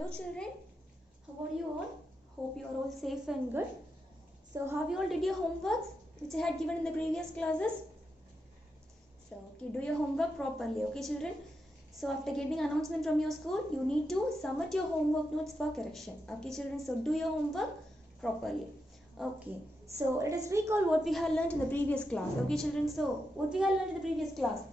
Hello children, how are you all? Hope you are all safe and good. So have you all did your homeworks which I had given in the previous classes? So okay, do your homework properly, okay children? So after getting announcement from your school, you need to submit your homework notes for correction. Okay children, so do your homework properly. Okay, so let us recall what we had learned in the previous class. Okay children, so what we had learned in the previous class?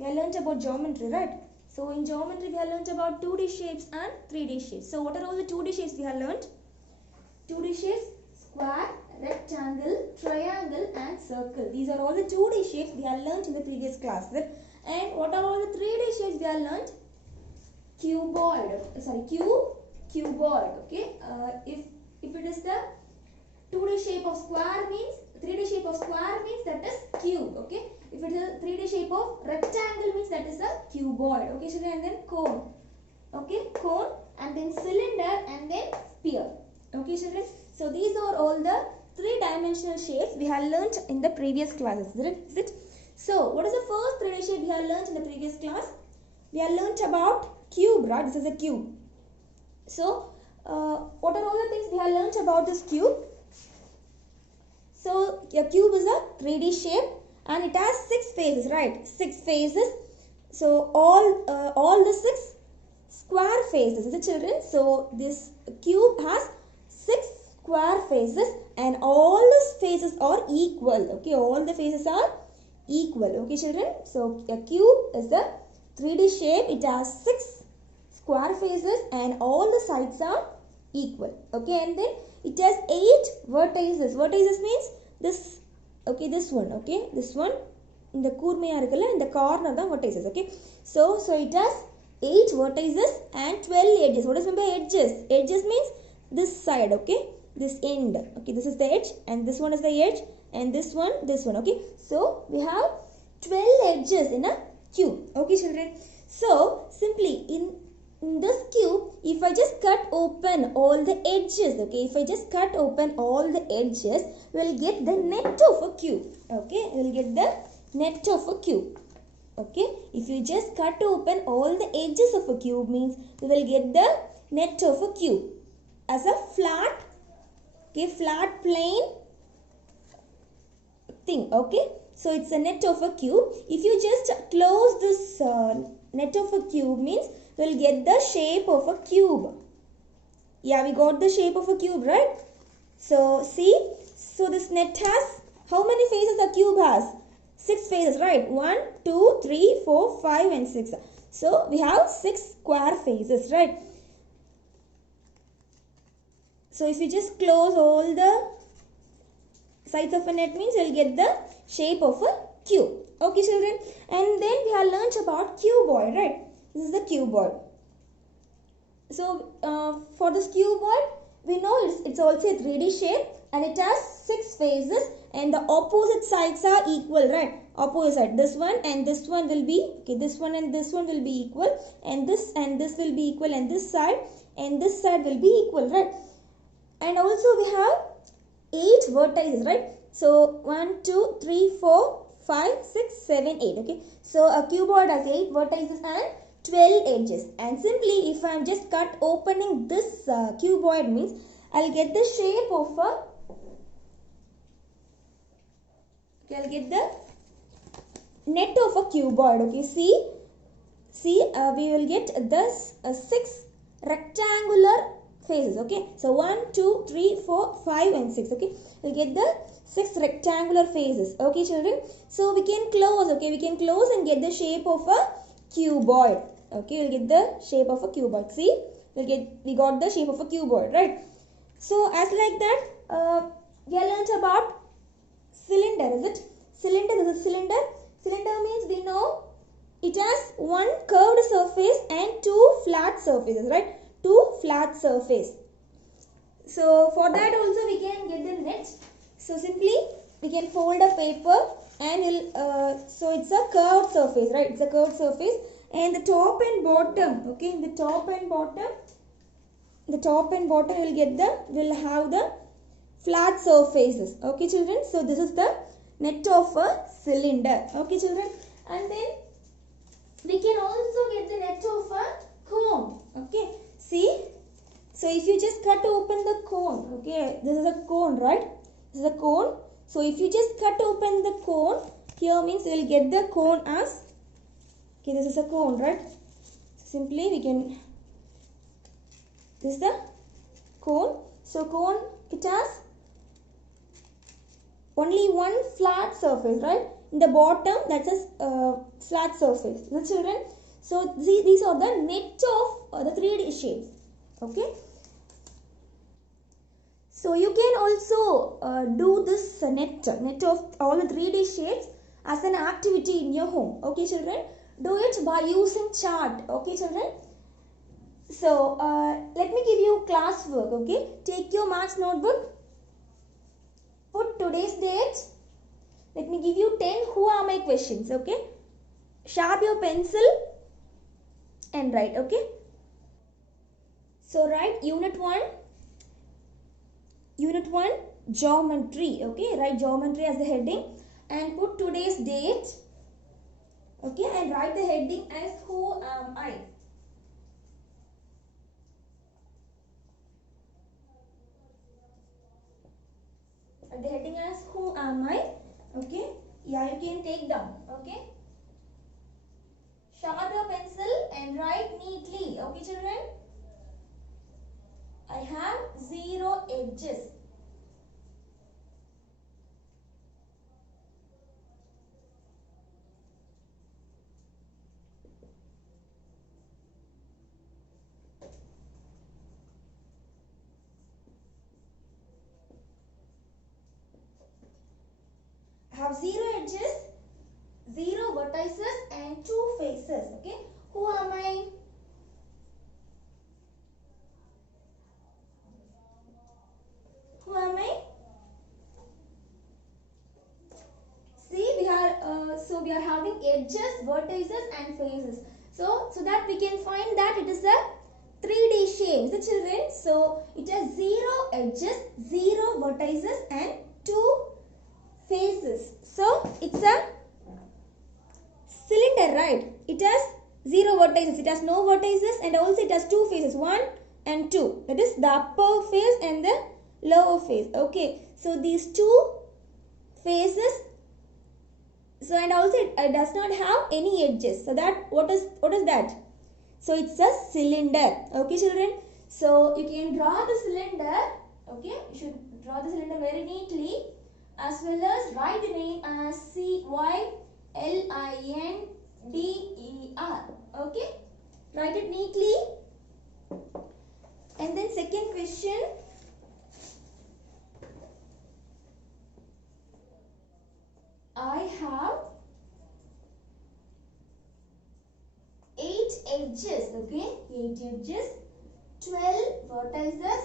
We had learned about geometry, right? So in geometry we have learnt about 2D shapes and 3D shapes. So what are all the 2D shapes we have learnt? 2D shapes, square, rectangle, triangle and circle. These are all the 2D shapes we have learnt in the previous class. And what are all the 3D shapes we have learnt? Cuboid. Okay. If it is the 2D shape of square means 3D shape of square means that is cube. Okay. If it is a 3D shape of rectangle means that is a cuboid. Okay, children, and then cone. Okay, cone and then cylinder and then sphere. Okay, children. So these are all the three-dimensional shapes we have learnt in the previous classes. Is it? So what is the first 3D shape we have learnt in the previous class? We have learnt about cube, right? This is a cube. So what are all the things we have learnt about this cube? So a cube is a 3D shape. And it has 6 faces, right? 6 faces. So all the 6 square faces, is it children? So this cube has 6 square faces and all the faces are equal. Okay, all the faces are equal. Okay, children. So a cube is a 3D shape. It has 6 square faces and all the sides are equal. Okay, and then it has 8 vertices. Vertices means this. Okay, this one. Okay, this one in the கூர்மையா இருக்குல்ல இந்த corner தான் vertices. Okay, so it has 8 vertices and 12 edges. What is meant by edges? Edges means this side. Okay, this end. Okay, this is the edge and this one is the edge and this one. Okay, so we have 12 edges in a cube. Okay children, so simply in this cube, if I just cut open all the edges, okay, if I just cut open all the edges, we'll get the net of a cube. Okay, we'll get the net of a cube. Okay, if you just cut open all the edges of a cube means we will get the net of a cube as a flat, okay, flat plane thing. Okay, so it's a net of a cube. If you just close this net of a cube means we'll get the shape of a cube. Yeah, we got the shape of a cube, right? So see, so this net has how many faces a cube has? 6 faces, right? 1, 2, 3, 4, 5 and 6. So we have 6 square faces, right? So if you just close all the sides of a net means you'll get the shape of a cube. Okay children, and then we have learnt about cuboid, right? This is the cuboid. So for this cuboid, we know it's also a 3D shape and it has 6 faces and the opposite sides are equal, right? Opposite side, this one and this one will be, okay, this one and this one will be equal and this will be equal and this side and this side will be equal, right? And also we have 8 vertices, right? So 1, 2, 3, 4, 5, 6, 7, 8, okay? So a cuboid has 8 vertices and 12 edges, and simply if I am just cut opening this cuboid means I'll get the shape of a, okay, I'll get the net of a cuboid. Okay, see we will get this 6 rectangular faces. Okay, so 1, 2, 3, 4, 5 and 6. Okay, we'll get the 6 rectangular faces. Okay children, so we can close. Okay, we can close and get the shape of a cuboid. Okay, we'll get the shape of a cuboid. See, we got the shape of a cuboid, right? So as like that, we have learnt about cylinder. Is it? Cylinder. This is cylinder. Cylinder means we know it has 1 curved surface and 2 flat surfaces, right? 2 flat surface. So for that also we can get the net. So simply we can fold a paper and so it's a curved surface, right? It's a curved surface. And the top and bottom, okay, the top and bottom will have the flat surfaces. Okay children, so this is the net of a cylinder. Okay children, and then we can also get the net of a cone. Okay, see if you just cut open the cone, okay, this is a cone, right? This is a cone. So if you just cut open the cone, here means you will get the cone as, okay, this is a cone, right? Simply we can, this is the cone. So cone, it has only one flat surface, right? In the bottom, that's a flat surface. The children, so these are the net of the 3D shapes. Okay. So you can also do this net of all the 3D shapes as an activity in your home. Okay, children. Do it by using chart. Okay, children. So let me give you classwork. Okay. Take your maths notebook. Put today's date. Let me give you 10 who am I questions. Okay. Sharp your pencil and write. Okay. So write unit 1. Unit 1 geometry. Okay. Write geometry as the heading and put today's date. Okay. And write the heading as who am I. The heading as who am I. Okay. Yeah, you can take down. Okay. Sharp your pencil and write neatly. Okay, children. I have 0 edges. I have 0 edges, 0 vertices and 2 faces. Okay. Who am I? Who am I? See, we are having edges, vertices and faces. So that we can find that it is a 3D shape. The children, so it has 0 edges, 0 vertices and 2 faces. So it's a cylinder, right? It has 0 vertices. It has no vertices and also it has 2 faces, 1 and 2. That is the upper face and the lower face. Okay. So these 2 faces. So and also it does not have any edges. So that what is that? So it's a cylinder. Okay, children. So you can draw the cylinder. Okay, you should draw the cylinder very neatly, as well as write the name as CYLINDER. Okay, write it neatly. And then second question. I have 8 edges, okay, 8 edges, 12 vertices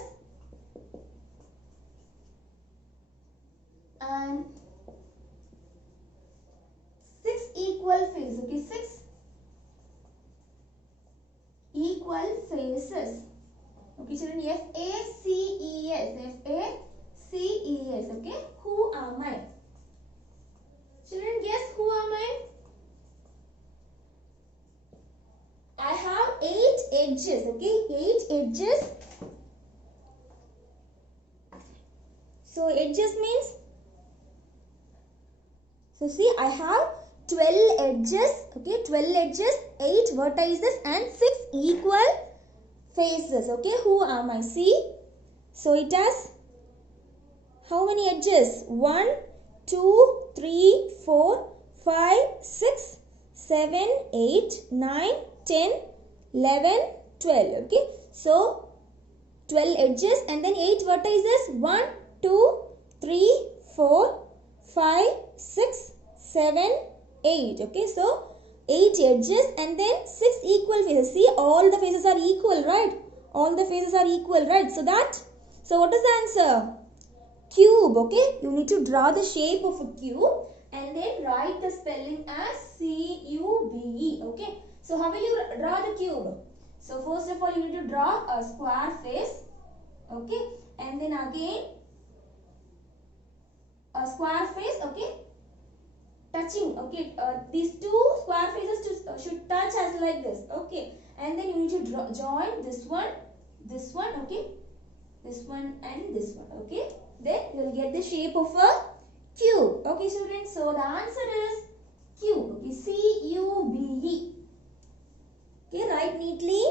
and 6 equal faces, okay, 6 equal faces. Okay, children, F-A-C-E-S, okay, who am I? Children, guess who am I? I have 8 edges, okay, 8 edges. So edges means, so see, I have 12 edges, okay, 12 edges, 8 vertices and 6 equal faces, okay, who am I? See, so it has how many edges? 1, 2, 3, 4, 5, 6, 7, 8, 9, 10, 11, 12. Okay. So 12 edges and then 8 vertices. 1, 2, 3, 4, 5, 6, 7, 8. Okay. So 8 edges and then 6 equal faces. See, all the faces are equal, right? All the faces are equal, right? So what is the answer? Cube. Okay. You need to draw the shape of a cube and then write the spelling as C-U-B-E. Okay. So how will you draw the cube? So first of all you need to draw a square face. Okay. And then again a square face. Okay. Touching. Okay. These two square faces should touch as like this. Okay. And then you need to join this one this one, okay, this one and this one, okay. Then you will get the shape of a cube. Okay, children. So the answer is cube. Okay, C-U-B-E. Okay, write neatly.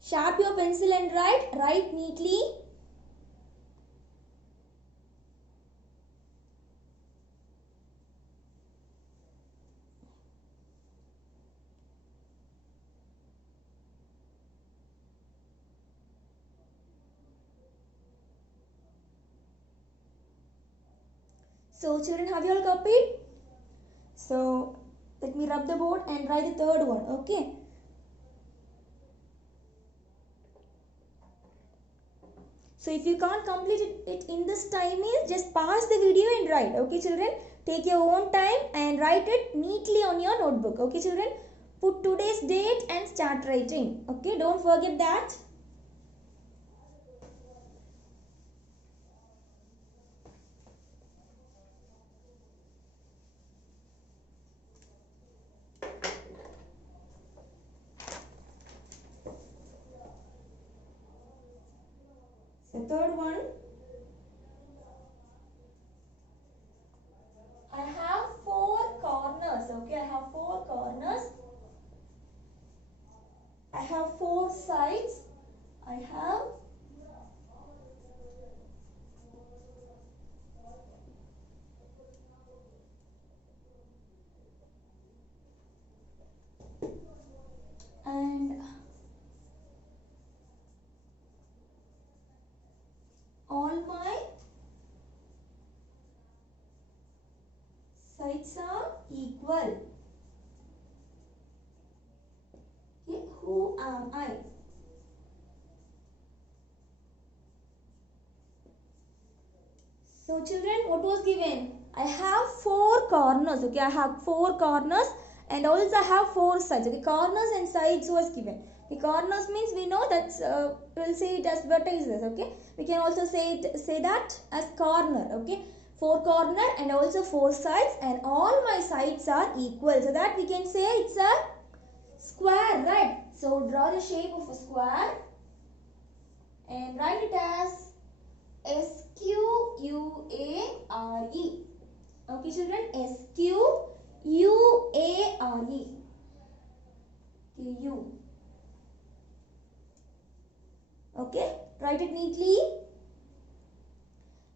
Sharp your pencil and write. Write neatly. So children, have you all copied? So let me rub the board and write the third one. Okay. So if you can't complete it in this time, just pause the video and write. Okay, children. Take your own time and write it neatly on your notebook. Okay, children. Put today's date and start writing. Okay, don't forget that. The third one. I have 4 corners. Okay, I have 4 corners. I have 4 sides. I have and all my sides are equal. Okay, who am I? So children, what was given? I have 4 corners. Okay, I have 4 corners and also I have 4 sides. Okay, corners and sides was given. The corners means we know that we'll say it as vertices. Okay, we can also say that as corner. Okay, 4 corner and also 4 sides, and all my sides are equal. So that we can say it's a square, right? So draw the shape of a square and write it as S-Q-U-A-R-E. Okay, children, S-Q-U-A-R-E. U. Okay, write it neatly.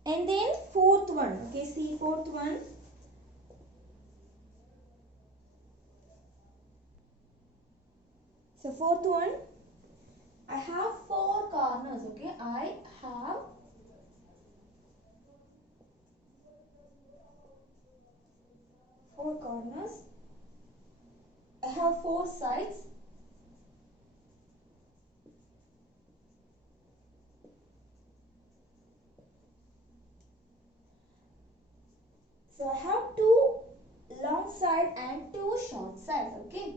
And then fourth one. Okay, see fourth one. So fourth one, I have 4 corners. Okay, I have 4 corners. I have 4 sides. So I have 2 long sides and 2 short sides. Okay,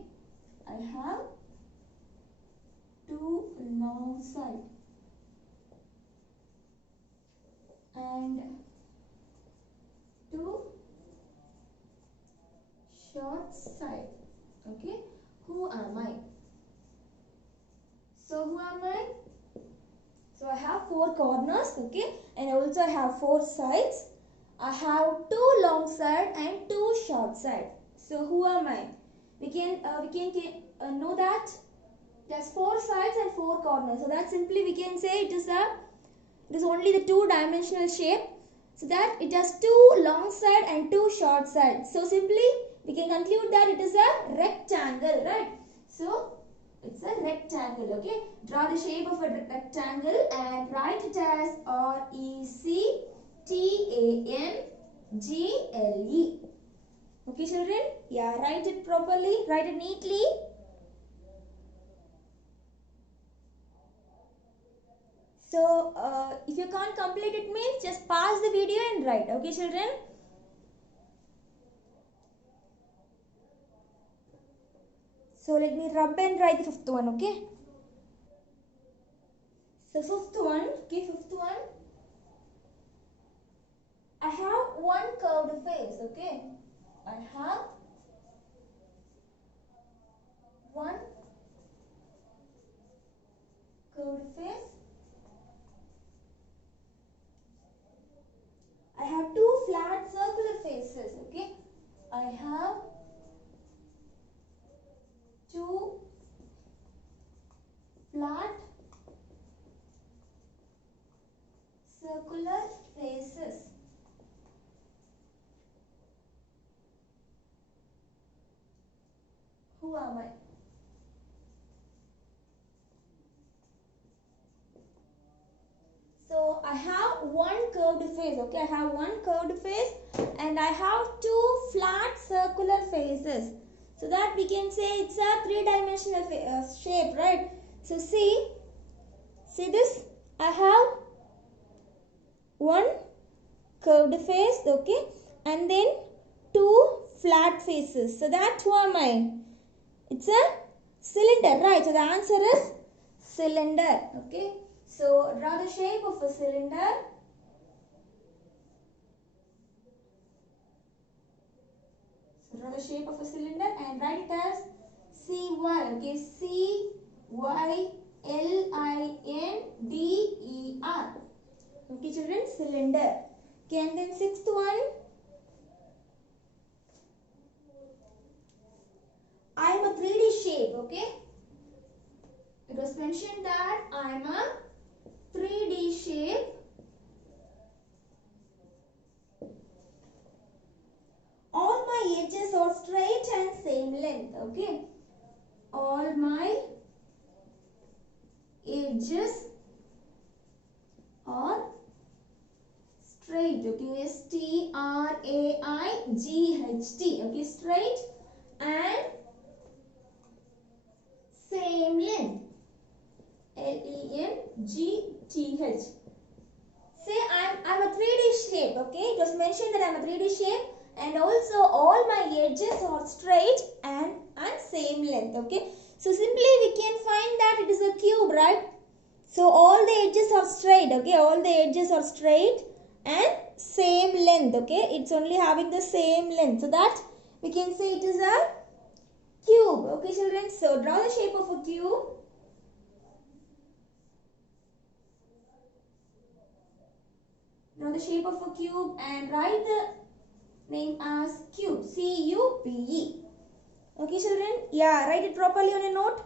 I have 2 long sides and 2 short sides. Okay, who am I? So who am I? So I have 4 corners. Okay, and also I have 4 sides. I have 2 long sides and 2 short sides. So who am I? We can know that there's 4 sides and 4 corners. So that simply we can say it is only the 2-dimensional shape. So that it has 2 long sides and 2 short sides. So simply we can conclude that it is a rectangle, right? So it's a rectangle. Okay, draw the shape of a rectangle and write it as R-E-C-T-A-N-G-L-E. Okay, children? Yeah, write it properly. Write it neatly. So, if you can't complete it means just pause the video and write. Okay, children? So, let me rub and write the fifth one, okay? So, fifth one, I have 1 curved face, okay? I have 1 curved face. I have two flat circular faces. Okay, I have two flat circular faces. Who am I? So I have one curved face. Okay, I have one curved face and I have two flat circular faces. So that we can say it's a three-dimensional shape, right? So see this. I have one curved face, okay, and then two flat faces. So that who am I? It's a cylinder, right? So the answer is cylinder, okay. So draw the shape of a cylinder. So draw the shape of a cylinder and write it as CY, okay, CYLINDER. Okay, children, cylinder. Okay, and then sixth one. I am a 3D shape, okay. It was mentioned that I am a 3D shape. All my edges are straight and same length, okay. All my edges are straight, okay. STRAIGHT, okay, straight and same length. LENGTH. Say I'm a 3D shape, okay. It was mentioned that I'm a 3D shape and also all my edges are straight and same length, okay. So simply we can find that it is a cube, right? So all the edges are straight, okay. All the edges are straight and same length, okay. It's only having the same length. So that we can say it is a cube, okay children. So draw the shape of a cube. Draw the shape of a cube and write the name as cube. CUBE. Okay children? Yeah, write it properly on a note.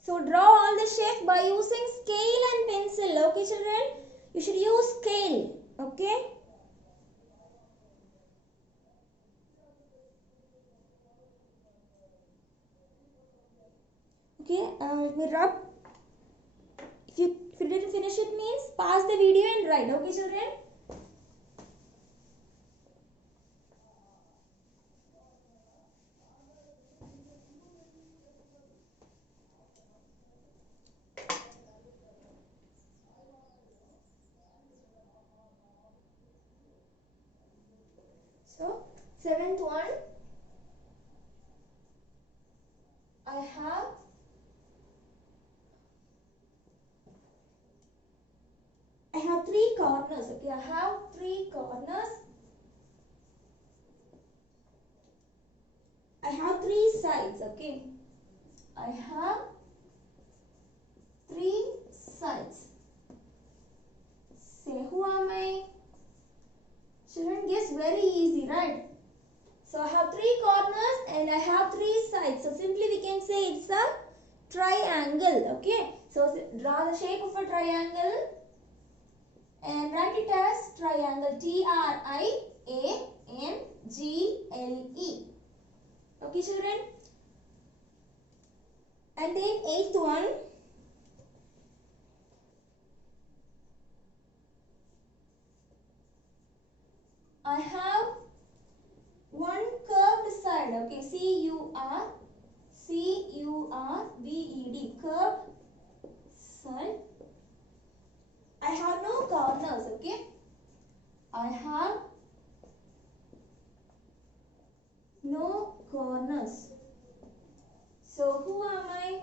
So draw all the shape by using scale and pencil. Okay children? You should use scale. Okay? Okay, let me rub. If you didn't finish it means pause the video and write. Okay children? So, seventh one. I have three corners. Okay, I have three corners. I have three sides. Okay, I have three sides. Say, who am I? Children, guess very easy, right? So I have three corners and I have three sides. So simply we can say it's a triangle. Okay. So draw the shape of a triangle and write it as triangle. TRIANGLE. Okay children. And then eighth one. I have one curved side. Okay. CURVED. Curved side. I have no corners. Okay. I have no corners. So who am I?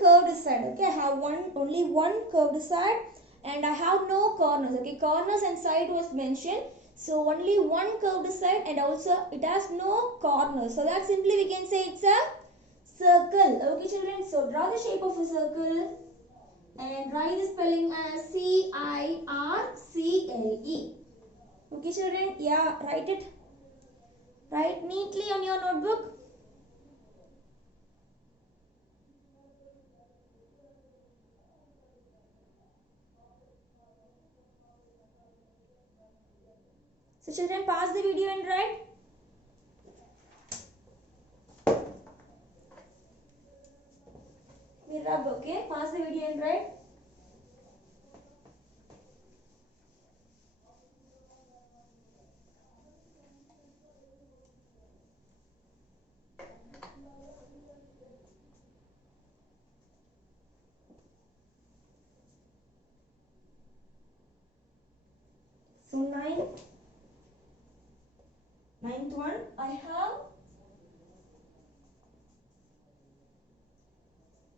curved side. Okay, I have only one curved side, and I have no corners. Okay, corners and side was mentioned. So only one curved side, and also it has no corners. So that simply we can say it's a circle. Okay, children. So draw the shape of a circle and write the spelling as CIRCLE. Okay, children. Yeah, write it. Write neatly on your notebook. So children, pause the video and write. We rub, okay? Pause the video and write. So ninth one, I have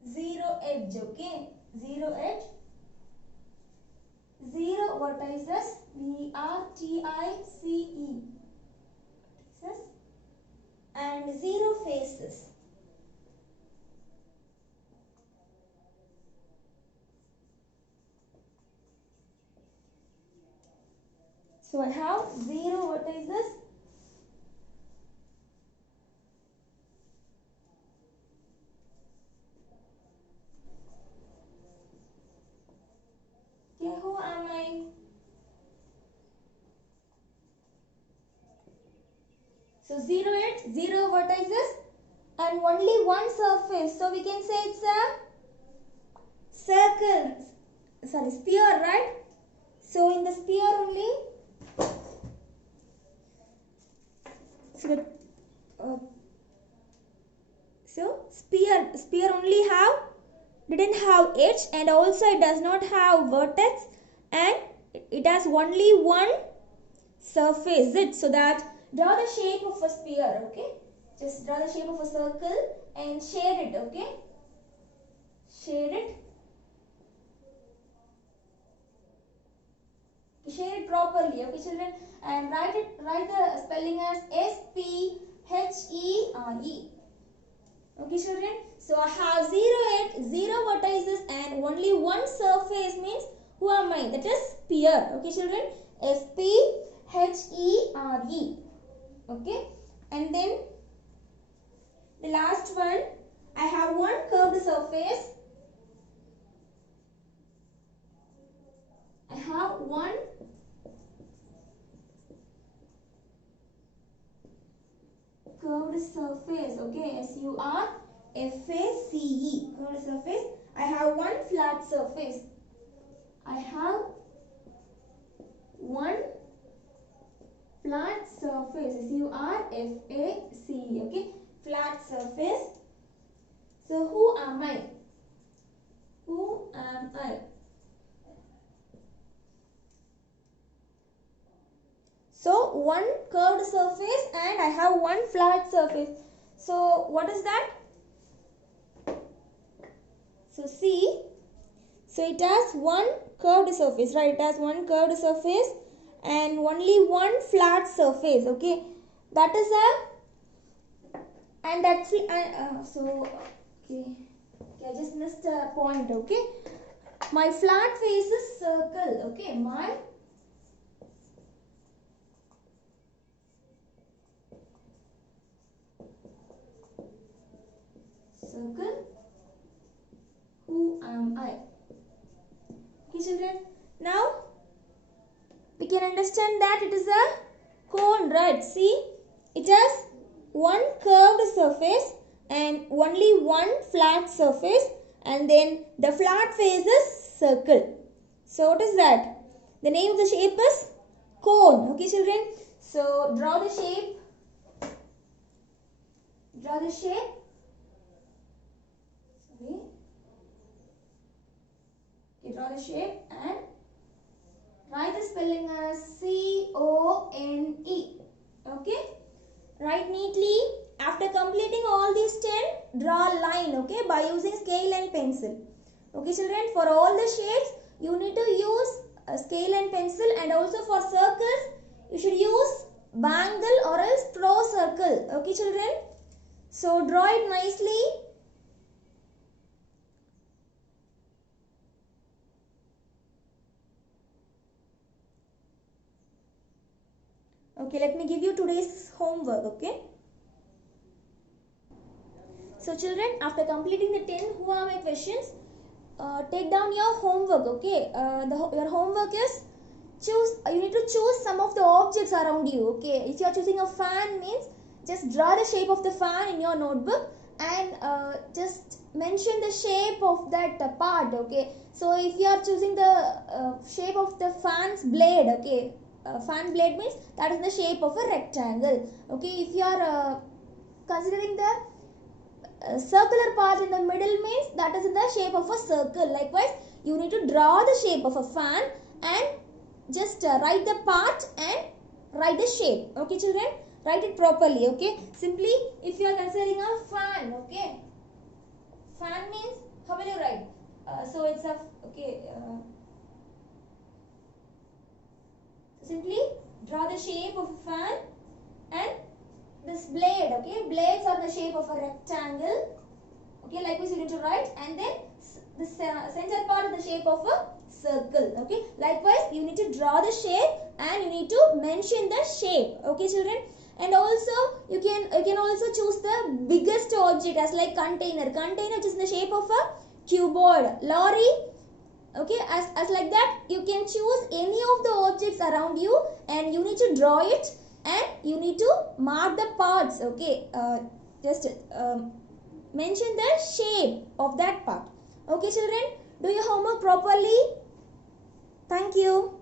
zero edge, okay? Zero edge, zero vertices, VRTICE, vertices, and zero faces. So I have zero vertices, okay, who am I? So zero edge, zero vertices, and only one surface. So we can say it's a circle, sorry, sphere, right? So in the sphere only, so sphere only didn't have edge, and also it does not have vertex, and it has only one surface. So that draw the shape of a sphere, okay? Just draw the shape of a circle and shade it, okay? Shade it. Shade it properly, okay, children? And write the spelling as SPHERE. Okay, children? So I have zero edge, zero vertices, and only one surface means who am I? That is sphere. Okay, children? SPHERE. Okay? And then the last one, I have one curved surface. I have one curved surface, okay, SURFACE, curved surface. I have one flat surface. I have one flat surface, SURFACE, okay, flat surface. So who am I? Who am I? So one curved surface and I have one flat surface. So what is that? So see, so it has one curved surface, right? It has one curved surface and only one flat surface, okay? That is and that's okay, I just missed a point, okay? My flat face is circle, okay? My circle. Who am I? Okay, children. Now we can understand that it is a cone, right? See, it has one curved surface and only one flat surface, and then the flat face is circle. So what is that? The name of the shape is cone. Okay, children. So draw the shape. Draw the shape. Sorry. Okay, draw the shape and write the spelling as CONE. Okay. Write neatly After completing all these 10, draw a line, okay, by using scale and pencil. Okay children, for all the shapes you need to use a scale and pencil, and also for circles you should use bangle or else pro circle. Okay children, so draw it nicely. Okay, let me give you today's homework. Okay, so children, after completing the 10 Huame questions, take down your homework. Okay, your homework is choose. You need to choose some of the objects around you. Okay, if you are choosing a fan, means just draw the shape of the fan in your notebook and just mention the shape of that part. Okay, so if you are choosing the shape of the fan's blade, okay, fan blade means that is the shape of a rectangle. Okay, if you are considering the circular part in the middle, means that is in the shape of a circle. Likewise, you need to draw the shape of a fan and just write the part and write the shape. Okay children, write it properly. Okay, simply if you are considering a fan, okay, fan means how will you write? So it's a simply draw the shape of a fan and this blade. Okay, blades are the shape of a rectangle. Okay, likewise you need to write, and then the center part is the shape of a circle. Okay, likewise you need to draw the shape and you need to mention the shape. Okay children, and also you can also choose the biggest object as like container which is in the shape of a cuboid, lorry. Okay, as like that you can choose any of the objects around you and you need to draw it and you need to mark the parts. Okay, just mention the shape of that part. Okay children, do your homework properly. Thank you.